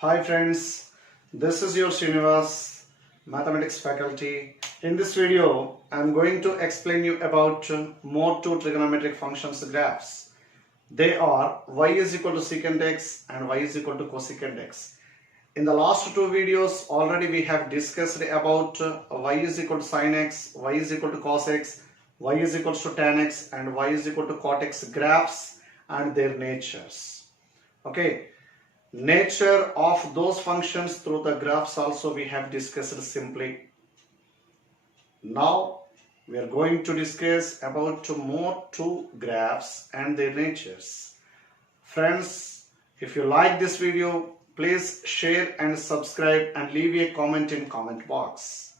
Hi friends, this is your Srinivas, mathematics faculty. In this video, I am going to explain you about more two trigonometric functions graphs. They are y is equal to secant x and y is equal to cosecant x. In the last two videos, already we have discussed about y is equal to sin x, y is equal to cos x, y is equal to tan x and y is equal to cot x graphs and their natures. Okay. Nature of those functions through the graphs also we have discussed simply. Now we are going to discuss about more two graphs and their natures. Friends, if you like this video, please share and subscribe and leave a comment in comment box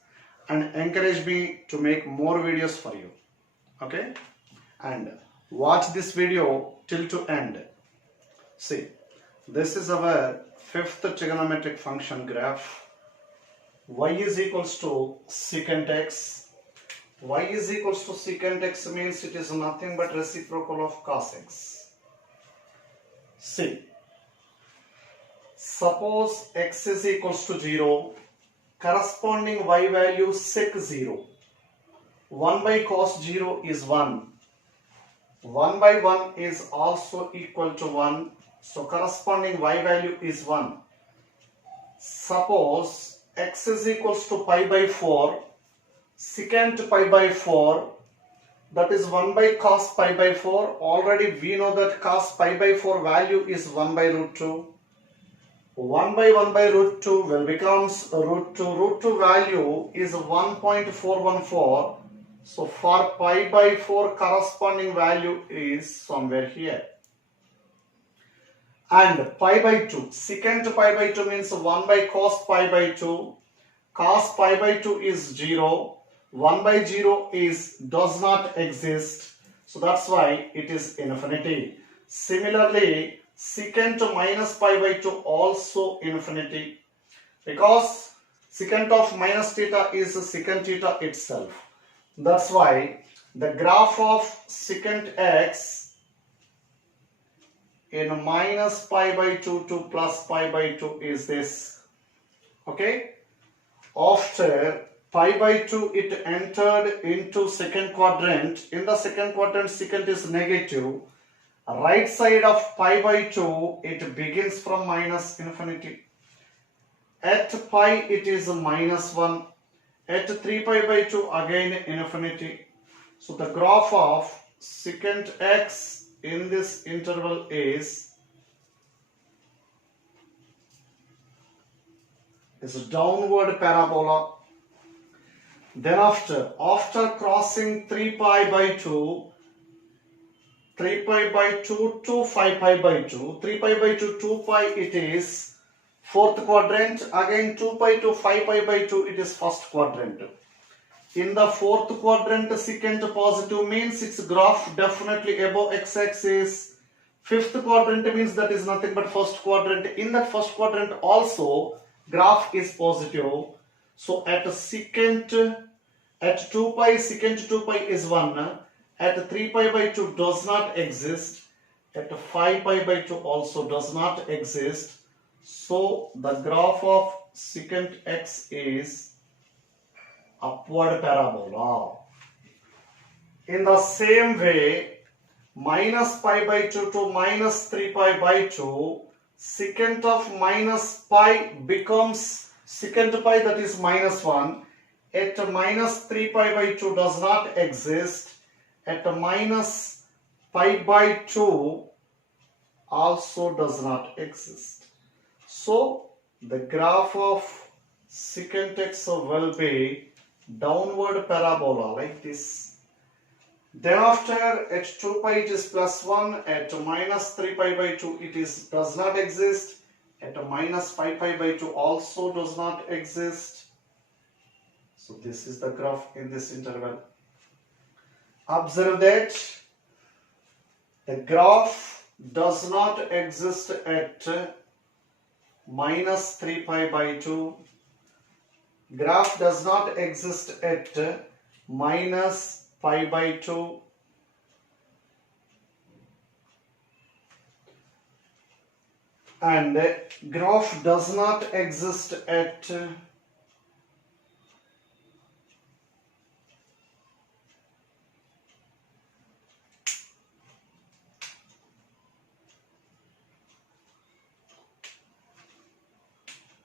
and encourage me to make more videos for you. Okay? And watch this video till to end. See. This is our fifth trigonometric function graph. Y is equals to secant x. Y is equals to secant x means it is nothing but reciprocal of cos x. See, suppose x is equals to 0, corresponding y value sec 0. 1 by cos 0 is 1. 1 by 1 is also equal to 1. So corresponding y value is 1. Suppose x is equals to pi by 4, secant pi by 4, that is 1 by cos pi by 4. Already we know that cos pi by 4 value is 1 by root 2. 1 by 1 by root 2 will becomes root 2. Root 2 value is 1.414. So for pi by 4 corresponding value is somewhere here. And pi by 2, secant pi by 2 means 1 by cos pi by 2. Cos pi by 2 is 0. 1 by 0 does not exist. So that's why it is infinity. Similarly, secant minus pi by 2 also infinity. Because secant of minus theta is secant theta itself. That's why the graph of secant x in minus pi by 2 to plus pi by 2 is this. Okay. After pi by 2 it entered into second quadrant. In the second quadrant secant is negative. Right side of pi by 2 it begins from minus infinity. At pi it is minus 1. At 3 pi by 2 again infinity. So the graph of secant x in this interval is downward parabola. Then after crossing 3 pi by 2, 3 pi by 2 to 5 pi by 2, 3 pi by 2, 2 pi it is fourth quadrant, again 2 pi to 5 pi by 2 it is first quadrant. In the fourth quadrant, secant positive means its graph definitely above x-axis. Fifth quadrant means that is nothing but first quadrant. In that first quadrant also, graph is positive. So at 2 pi, secant 2 pi is 1. At 3 pi by 2 does not exist. At 5 pi by 2 also does not exist. So the graph of secant x is upward parabola. In the same way, minus pi by 2 to minus 3 pi by 2, secant of minus pi becomes secant pi, that is minus 1. At minus 3 pi by 2 does not exist. At minus pi by 2 also does not exist. So the graph of secant x will be downward parabola like this. Then after at 2 pi it is plus 1, at minus 3 pi by 2 it does not exist, at minus 5 pi by 2 also does not exist. So this is the graph in this interval. Observe that the graph does not exist at minus 3 pi by 2. Graph does not exist at minus pi by 2. and graph does not exist at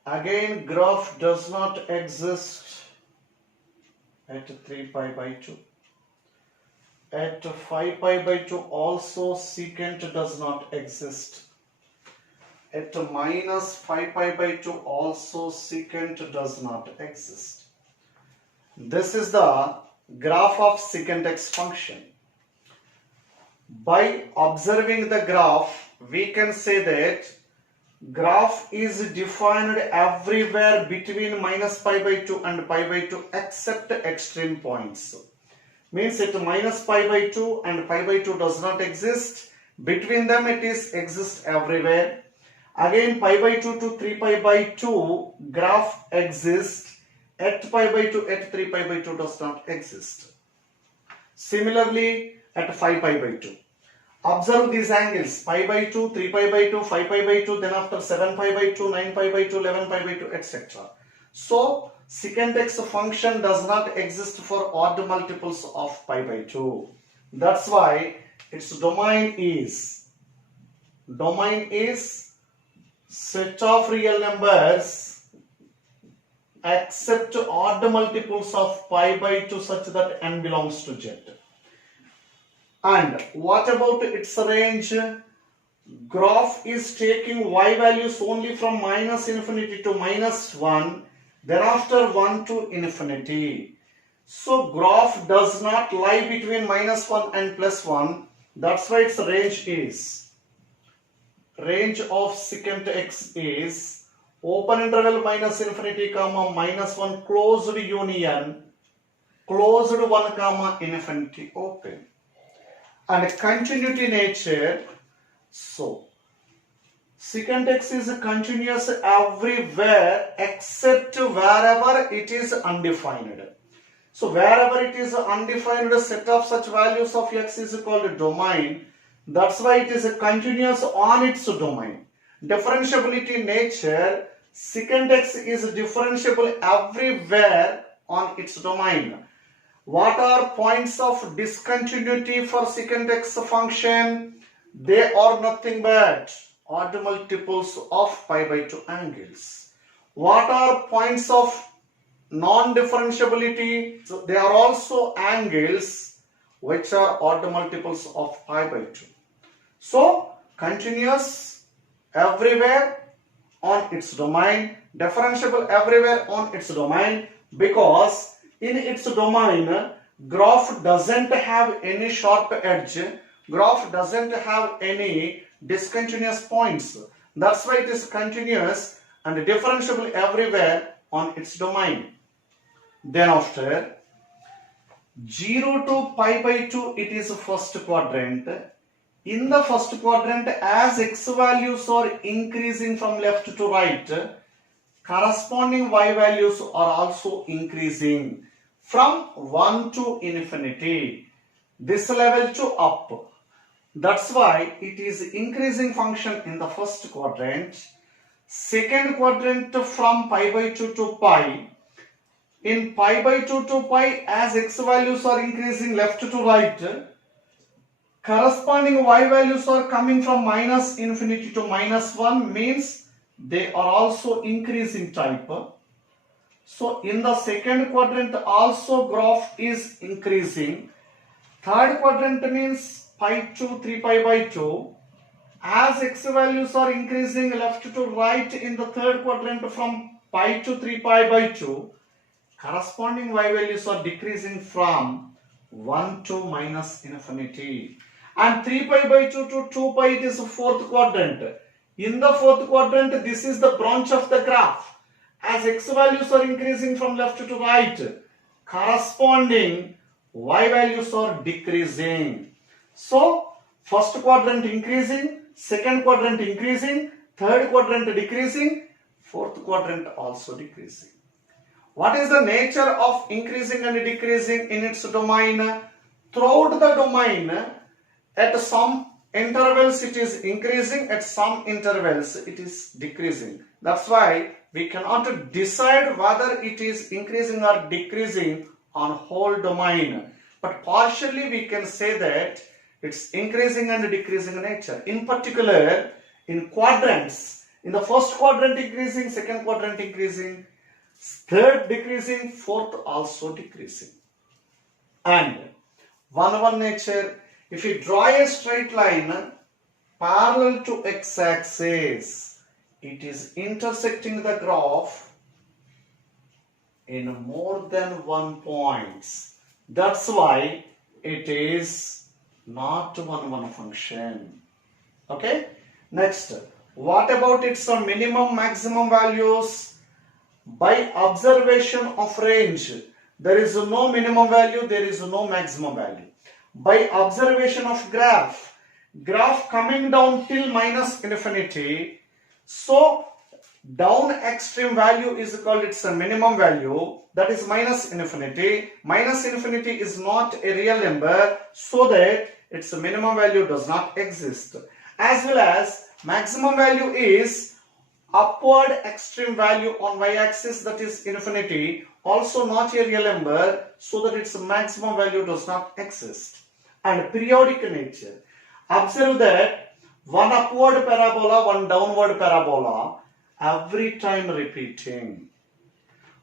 again graph does not exist at 3 pi by 2. At 5 pi by 2 also secant does not exist. At minus 5 pi by 2 also secant does not exist. This is the graph of secant x function. By observing the graph, we can say that graph is defined everywhere between minus pi by 2 and pi by 2 except extreme points. Means at minus pi by 2 and pi by 2 does not exist. Between them it is exists everywhere. Again pi by 2 to 3 pi by 2 graph exists. At pi by 2, at 3 pi by 2 does not exist. Similarly at 5 pi by 2. Observe these angles, pi by 2, 3 pi by 2, 5 pi by 2, then after 7 pi by 2, 9 pi by 2, 11 pi by 2, etc. So, secant x function does not exist for odd multiples of pi by 2. That's why its domain is set of real numbers except odd multiples of pi by 2 such that n belongs to z. And what about its range? Graph is taking y values only from minus infinity to minus 1, thereafter 1 to infinity. So graph does not lie between minus 1 and plus 1. That's why its range of secant x is open interval minus infinity comma minus 1 closed union closed 1 comma infinity open. And continuity nature, so secant x is continuous everywhere except wherever it is undefined. So wherever it is undefined set of such values of x is called domain. That's why it is continuous on its domain. Differentiability nature, secant x is differentiable everywhere on its domain. What are points of discontinuity for secant x function? They are nothing but odd multiples of pi by 2 angles. What are points of non-differentiability? So they are also angles which are odd multiples of pi by 2. So continuous everywhere on its domain, differentiable everywhere on its domain, because in its domain graph doesn't have any sharp edge, graph doesn't have any discontinuous points. That's why it is continuous and differentiable everywhere on its domain. Then after 0 to pi by 2 it is first quadrant. In the first quadrant, as x values are increasing from left to right, corresponding y values are also increasing from 1 to infinity, this level to up. That's why it is increasing function in the first quadrant. Second quadrant from pi by 2 to pi. In pi by 2 to pi, as x values are increasing left to right, corresponding y values are coming from minus infinity to minus 1, means they are also increasing type. So in the second quadrant also graph is increasing. Third quadrant means pi to 3 pi by 2. As x values are increasing left to right in the third quadrant from pi to 3 pi by 2, corresponding y values are decreasing from 1 to minus infinity. And 3 pi by 2 to 2 pi, it is the fourth quadrant. In the fourth quadrant, this is the branch of the graph. As x values are increasing from left to right, corresponding y values are decreasing. So, first quadrant increasing, second quadrant increasing, third quadrant decreasing, fourth quadrant also decreasing. What is the nature of increasing and decreasing in its domain? Throughout the domain, at some intervals it is increasing, at some intervals it is decreasing. That's why we cannot decide whether it is increasing or decreasing on whole domain, but partially we can say that it's increasing and decreasing in nature. In particular, in quadrants, in the first quadrant increasing, second quadrant increasing, third decreasing, fourth also decreasing. And 1 nature, if you draw a straight line parallel to x-axis, it is intersecting the graph in more than 1 points. That's why it is not 1 function. Okay. Next, what about its minimum maximum values? By observation of range, there is no minimum value, there is no maximum value. By observation of graph coming down till minus infinity, so down extreme value is called its minimum value, that is minus infinity. Minus infinity is not a real number, so that its minimum value does not exist. As well as maximum value is upward extreme value on y-axis, that is infinity, also not a real number, so that its maximum value does not exist. And periodic nature, observe that one upward parabola, one downward parabola, every time repeating.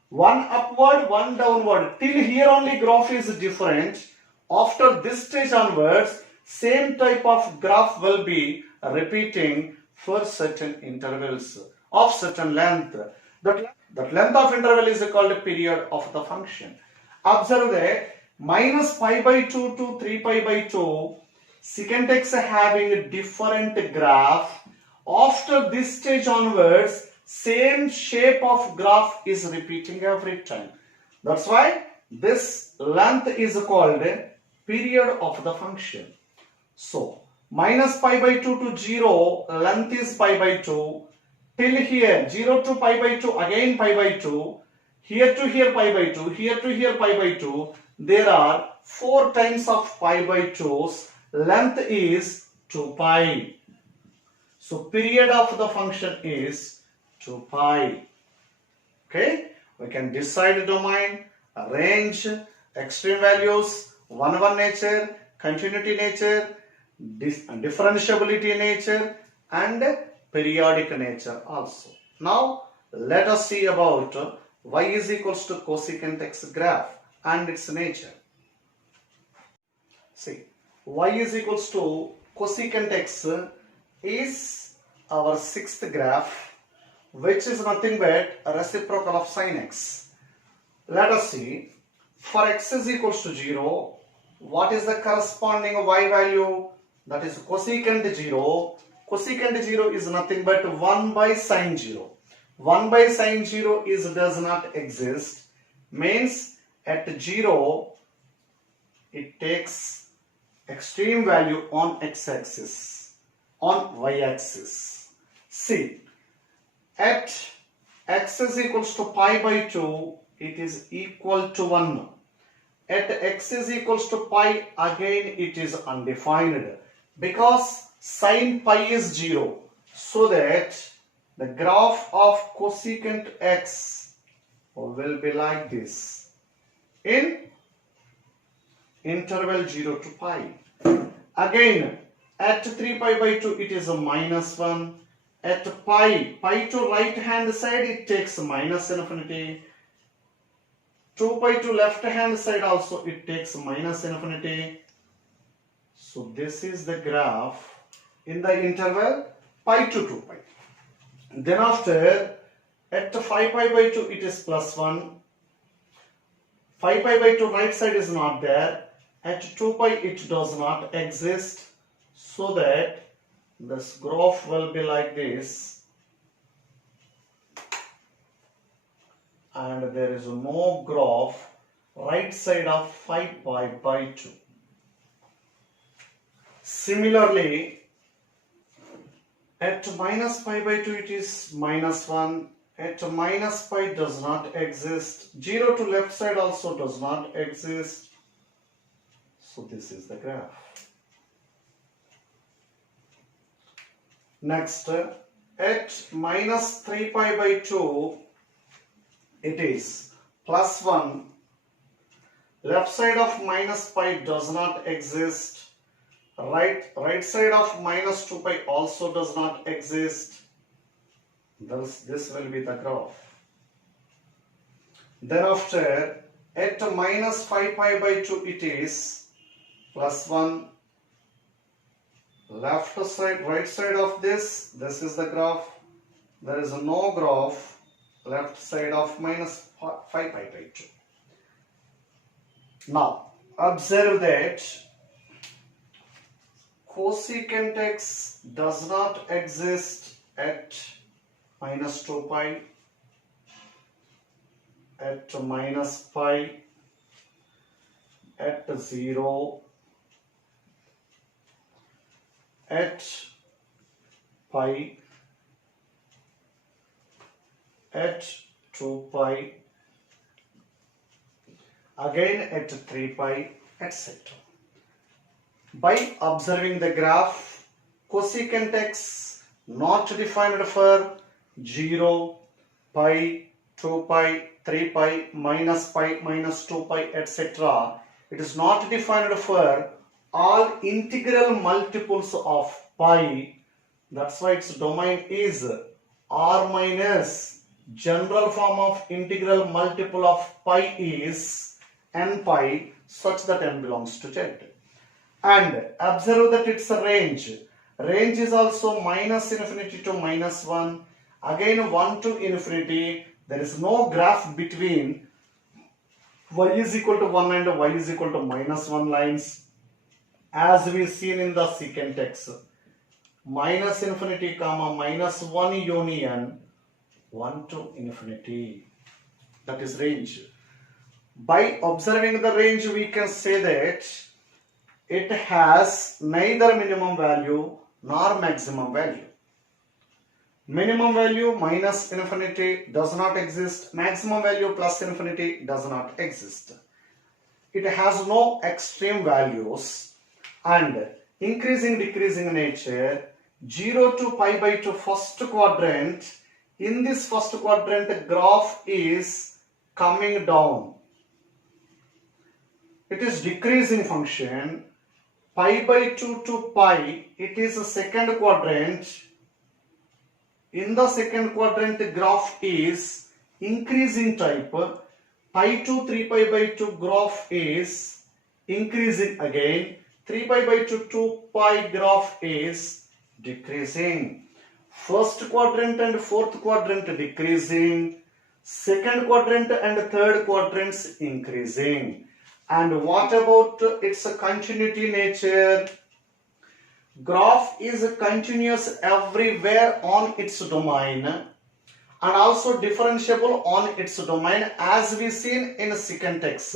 One upward, one downward, till here only graph is different. After this stage onwards, same type of graph will be repeating for certain intervals of certain length. That length of interval is called a period of the function. Observe that minus pi by 2 to 3 pi by 2, secant x having a different graph. After this stage onwards, same shape of graph is repeating every time. That's why this length is called a period of the function. So, minus pi by 2 to 0, length is pi by 2. Till here, 0 to pi by 2, again pi by 2. Here to here pi by 2, here to here pi by 2. There are 4 times of pi by 2's. Length is 2 pi. So, period of the function is 2 pi. Okay, we can decide domain, range, extreme values, 1 nature, continuity nature, differentiability nature, and periodic nature also. Now, let us see about y is equals to cosecant x graph and its nature. See, y is equals to cosecant x is our sixth graph, which is nothing but a reciprocal of sin x. Let us see, for x is equals to 0, what is the corresponding y value? That is cosecant 0. Cosecant 0 is nothing but 1 by sin 0. 1 by sin 0 does not exist. Means at 0, it takes extreme value on x-axis, on y-axis. See, at x is equals to pi by 2, it is equal to 1. At x is equals to pi, again it is undefined, because sin pi is 0, so that the graph of cosecant x will be like this in interval 0 to pi. Again, at 3 pi by 2 it is a minus 1. At pi to right hand side it takes minus infinity. 2 pi to left hand side also it takes minus infinity. So this is the graph in the interval pi to 2 pi. Then after, at 5 pi by 2 it is plus 1. 5 pi by 2 right side is not there. At 2 pi it does not exist. So that this graph will be like this. And there is no graph right side of 5 pi by 2. Similarly, at minus pi by 2 it is minus 1. At minus pi does not exist. 0 to left side also does not exist. So this is the graph. Next, at minus 3 pi by 2, it is plus 1. Left side of minus pi does not exist. Right side of minus 2 pi also does not exist. Thus, this will be the graph. Thereafter, at minus 5 pi by 2, it is plus 1. Left side, right side of this is the graph. There is no graph left side of minus 5 pi by 2. Now, observe that cosecant x does not exist at minus 2 pi, at minus pi, at 0, at pi, at 2 pi, again at 3 pi, etc. By observing the graph, cosecant x not defined for 0, pi, 2 pi, 3 pi, minus 2 pi, etc. It is not defined for all integral multiples of pi. That's why its domain is r minus general form of integral multiple of pi is n pi, such that n belongs to z. And observe that it's a range. Range is also minus infinity to minus 1. Again 1 to infinity. There is no graph between y is equal to 1 and y is equal to minus 1 lines, as we seen in the secant x. Minus infinity comma minus 1 union 1 to infinity. That is range. By observing the range, we can say that it has neither minimum value nor maximum value. Minimum value minus infinity does not exist. Maximum value plus infinity does not exist. It has no extreme values and increasing decreasing nature. 0 to pi by 2 first quadrant. In this first quadrant, graph is coming down. It is decreasing function. Pi by 2 to pi, it is a second quadrant. In the second quadrant, graph is increasing type. Pi to 3 pi by 2 graph is increasing again. 3 pi by 2 to pi graph is decreasing. First quadrant and fourth quadrant decreasing. Second quadrant and third quadrants increasing. And what about its continuity nature? Graph is continuous everywhere on its domain and also differentiable on its domain, as we seen in secant x.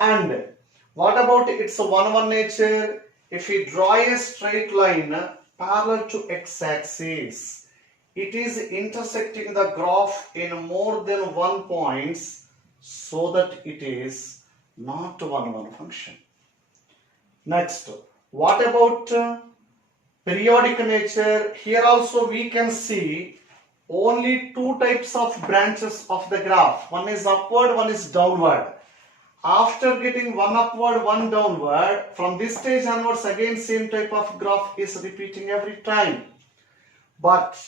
And what about its 1-1 nature? If we draw a straight line parallel to x-axis, it is intersecting the graph in more than one points, so that it is not 1-1 function. Next, what about periodic nature? Here also we can see only two types of branches of the graph. One is upward, one is downward. After getting one upward, one downward, from this stage onwards again same type of graph is repeating every time. But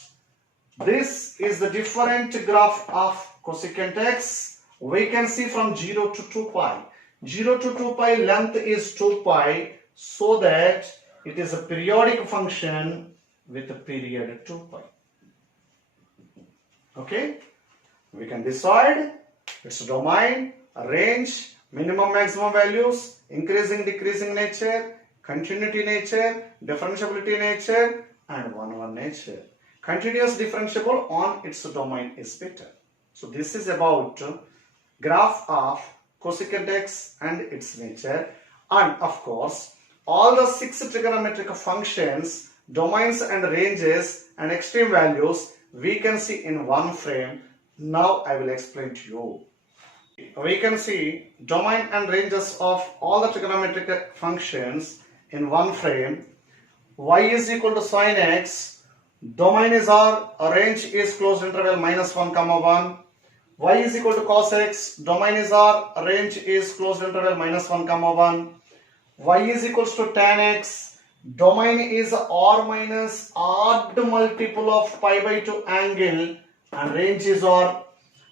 this is the different graph of cosecant x. We can see from 0 to 2 pi. 0 to 2 pi length is 2 pi, so that it is a periodic function with a period 2 pi. Okay? We can decide its domain, range, minimum maximum values, increasing decreasing nature, continuity nature, differentiability nature, and 1-1 nature. Continuous differentiable on its domain is better. So this is about graph of cosecant x and its nature. And of course, all the 6 trigonometric functions, domains and ranges and extreme values we can see in one frame. Now I will explain to you. We can see domain and ranges of all the trigonometric functions in one frame. Y is equal to sin x. domain is R, range is closed interval minus 1 comma 1. Y is equal to cos x, domain is R, range is closed interval minus 1 comma 1. Y is equals to tan x, domain is R minus odd multiple of pi by 2 angle and range is R.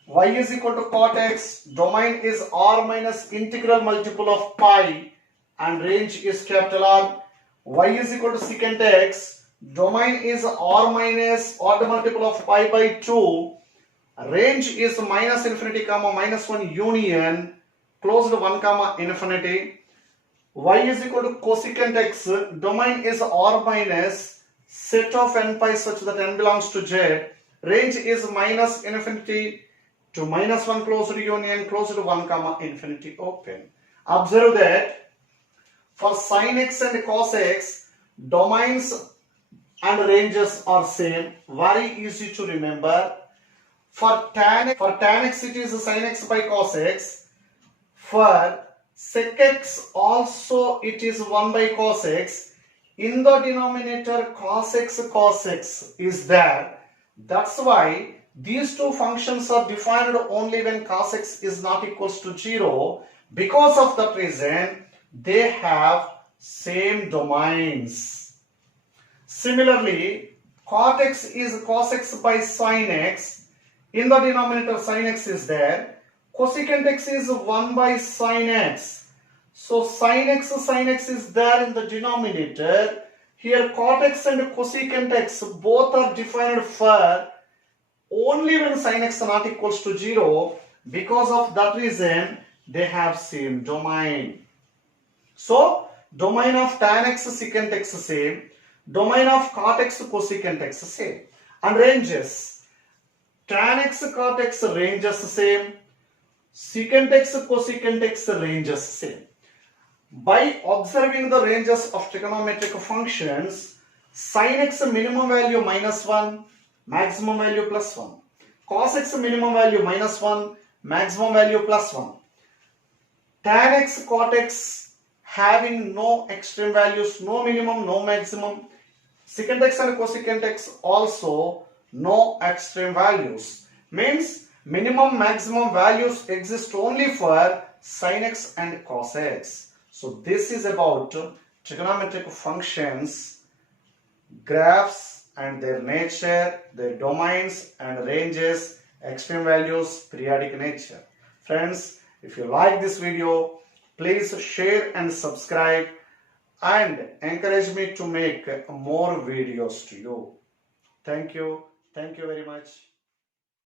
Y is equal to cot x, domain is R minus integral multiple of pi and range is capital R. Y is equal to secant x, domain is R minus odd multiple of pi by 2, range is minus infinity comma minus 1 union closed 1 comma infinity. Y is equal to cosecant x, domain is R minus set of n pi such that n belongs to z, range is minus infinity to minus 1 closed union closed 1 comma infinity open. Observe that for sin x and cos x, domains and ranges are same, very easy to remember. For tan x it is sin x by cos x. For sec x also it is 1 by cos x. In the denominator cos x is there. That's why these two functions are defined only when cos x is not equals to 0. Because of that reason, they have same domains. Similarly, cot x is cos x by sin x. In the denominator sin x is there. Cosecant x is 1 by sin x. So sin x is there in the denominator. Here cot x and cosecant x both are defined for only when sin x not equals to 0. Because of that reason, they have same domain. So domain of tan x secant x same, domain of cot x cosecant x same. And ranges, tan x cot x ranges same, secant x cosecant x ranges same. By observing the ranges of trigonometric functions, sin x minimum value minus 1, maximum value plus 1. Cos x minimum value minus 1, maximum value plus 1. Tan x, cot x having no extreme values, no minimum, no maximum. Secant x and cosecant x also no extreme values. Means minimum, maximum values exist only for sin x and cos x. So this is about trigonometric functions, graphs and their nature, their domains and ranges, extreme values, periodic nature. Friends, if you like this video, please share and subscribe and encourage me to make more videos to you. Thank you. Thank you very much.